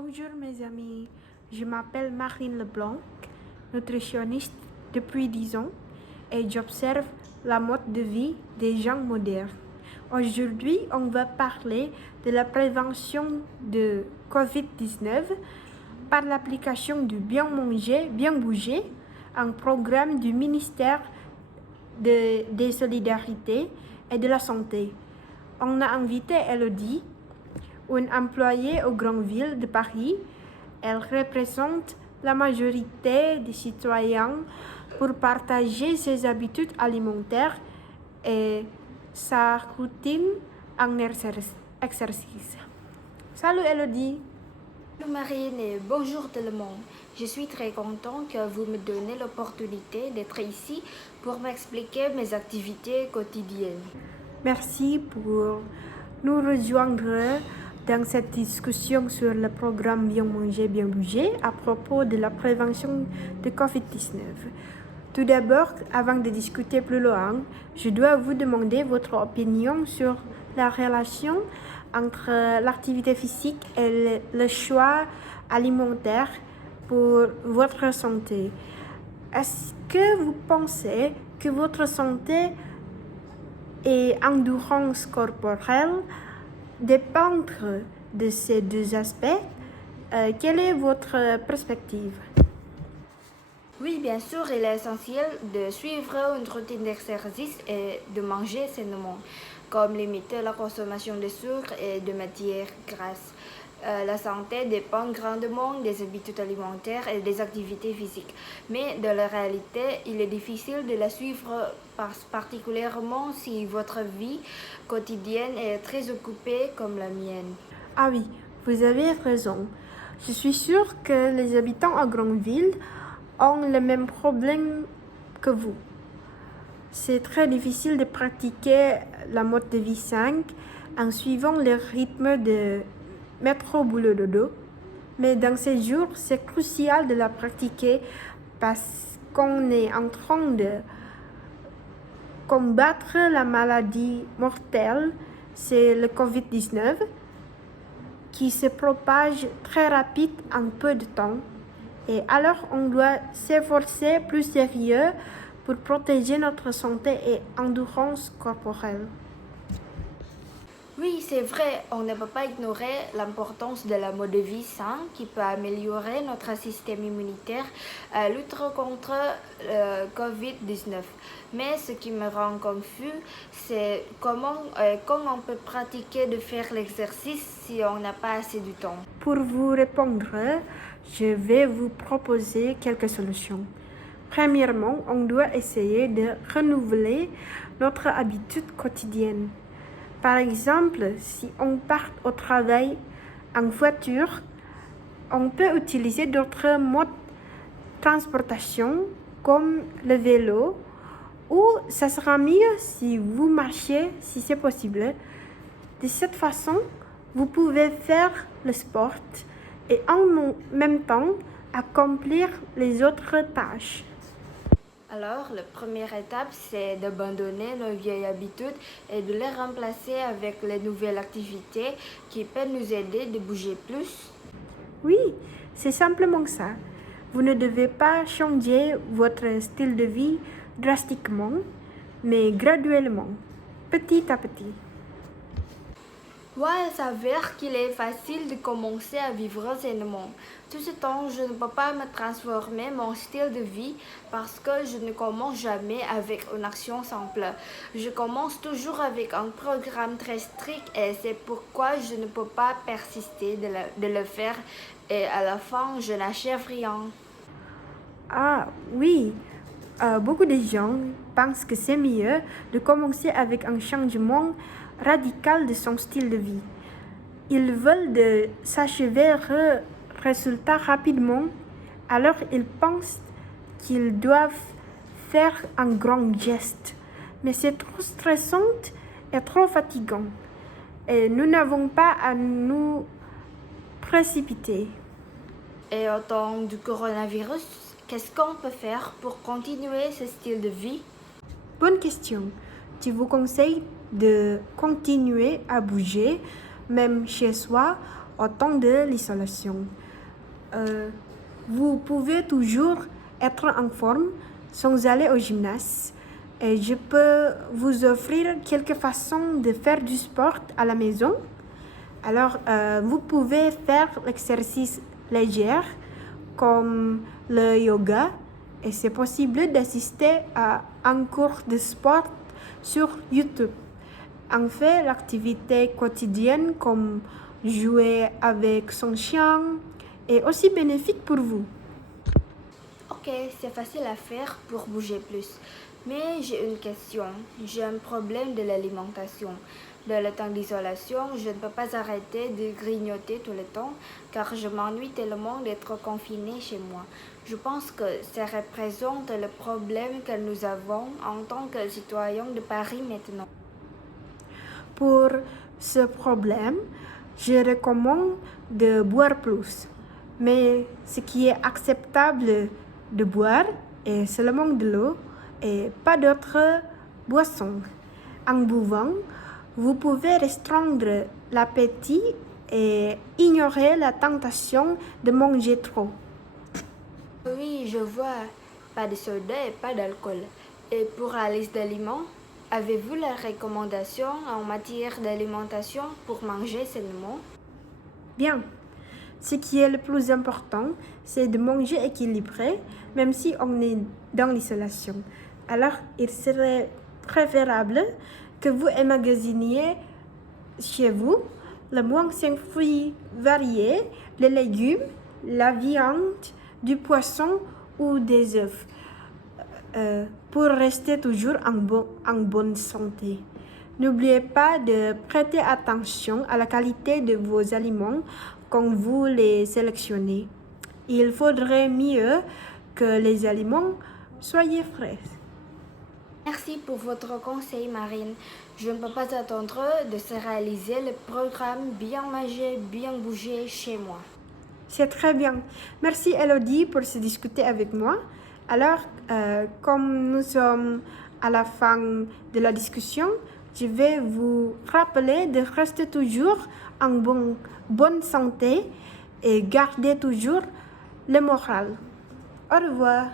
Bonjour mes amis, je m'appelle Marine Leblanc, nutritionniste depuis 10 ans et j'observe la mode de vie des gens modernes. Aujourd'hui, on va parler de la prévention de COVID-19 par l'application du Bien manger, bien bouger, un programme du ministère des Solidarités et de la Santé. On a invité Elodie, une employée aux grandes villes de Paris. Elle représente la majorité des citoyens pour partager ses habitudes alimentaires et sa routine en exercice. Salut Elodie! Bonjour Marine et bonjour tout le monde. Je suis très content que vous me donnez l'opportunité d'être ici pour m'expliquer mes activités quotidiennes. Merci pour nous rejoindre dans cette discussion sur le programme Bien manger, bien bouger à propos de la prévention de COVID-19. Tout d'abord, avant de discuter plus loin, je dois vous demander votre opinion sur la relation entre l'activité physique et le choix alimentaire pour votre santé. Est-ce que vous pensez que votre santé et endurance corporelle dépendent de ces deux aspects? Quelle est votre perspective? Oui, bien sûr, il est essentiel de suivre une routine d'exercice et de manger sainement, comme limiter la consommation de sucre et de matières grasses. La santé dépend grandement des habitudes alimentaires et des activités physiques, mais dans la réalité, il est difficile de la suivre particulièrement si votre vie quotidienne est très occupée comme la mienne. Ah oui, vous avez raison. Je suis sûre que les habitants en grande ville ont le même problème que vous. C'est très difficile de pratiquer la mode de vie 5 en suivant le rythme de métro boulot dodo. Mais dans ces jours, c'est crucial de la pratiquer parce qu'on est en train de combattre la maladie mortelle, c'est le COVID-19, qui se propage très rapide en peu de temps. Et alors, on doit s'efforcer plus sérieux pour protéger notre santé et endurance corporelle. Oui, c'est vrai, on ne peut pas ignorer l'importance de la mode de vie sain qui peut améliorer notre système immunitaire à lutter contre le COVID-19. Mais ce qui me rend confus, c'est comment on peut pratiquer de faire l'exercice si on n'a pas assez de temps. Pour vous répondre, je vais vous proposer quelques solutions. Premièrement, on doit essayer de renouveler notre habitude quotidienne. Par exemple, si on part au travail en voiture, on peut utiliser d'autres modes de transportation comme le vélo, ou ça sera mieux si vous marchez si c'est possible. De cette façon, vous pouvez faire le sport et en même temps accomplir les autres tâches. Alors, la première étape, c'est d'abandonner nos vieilles habitudes et de les remplacer avec les nouvelles activités qui peuvent nous aider de bouger plus. Oui, c'est simplement ça. Vous ne devez pas changer votre style de vie drastiquement, mais graduellement, petit à petit. Moi, il s'avère qu'il est facile de commencer à vivre sainement. Tout ce temps, je ne peux pas me transformer mon style de vie parce que je ne commence jamais avec une action simple. Je commence toujours avec un programme très strict et c'est pourquoi je ne peux pas persister de le faire et à la fin, je n'achève rien. Ah oui, beaucoup de gens pensent que c'est mieux de commencer avec un changement radical de son style de vie. Ils veulent de s'achever résultat rapidement, alors ils pensent qu'ils doivent faire un grand geste. Mais c'est trop stressant et trop fatigant. Et nous n'avons pas à nous précipiter. Et au temps du coronavirus, qu'est-ce qu'on peut faire pour continuer ce style de vie? Bonne question. Je vous conseille de continuer à bouger, même chez soi, au temps de l'isolation. Vous pouvez toujours être en forme sans aller au gymnase. Et je peux vous offrir quelques façons de faire du sport à la maison. Alors, vous pouvez faire l'exercice léger comme le yoga et c'est possible d'assister à un cours de sport sur YouTube. En fait, l'activité quotidienne comme jouer avec son chien est aussi bénéfique pour vous. Ok, c'est facile à faire pour bouger plus. Mais j'ai une question. J'ai un problème de l'alimentation. Dans le temps d'isolation, je ne peux pas arrêter de grignoter tout le temps car je m'ennuie tellement d'être confinée chez moi. Je pense que ça représente le problème que nous avons en tant que citoyens de Paris maintenant. Pour ce problème, je recommande de boire plus. Mais ce qui est acceptable de boire est seulement de l'eau et pas d'autres boissons. En buvant, vous pouvez restreindre l'appétit et ignorer la tentation de manger trop. Oui, je vois. Pas de soda et pas d'alcool. Et pour la liste d'aliments, avez-vous la recommandation en matière d'alimentation pour manger sainement? Bien. Ce qui est le plus important, c'est de manger équilibré, même si on est dans l'isolation. Alors, il serait préférable que vous emmagasiniez chez vous le moins 5 fruits variés, les légumes, la viande, du poisson ou des œufs, pour rester toujours en bonne santé. N'oubliez pas de prêter attention à la qualité de vos aliments quand vous les sélectionnez. Il faudrait mieux que les aliments soient frais. Merci pour votre conseil, Marine. Je ne peux pas attendre de se réaliser le programme Bien manger, bien bouger chez moi. C'est très bien. Merci Elodie pour se discuter avec moi. Alors, comme nous sommes à la fin de la discussion, je vais vous rappeler de rester toujours en bonne santé et garder toujours le moral. Au revoir.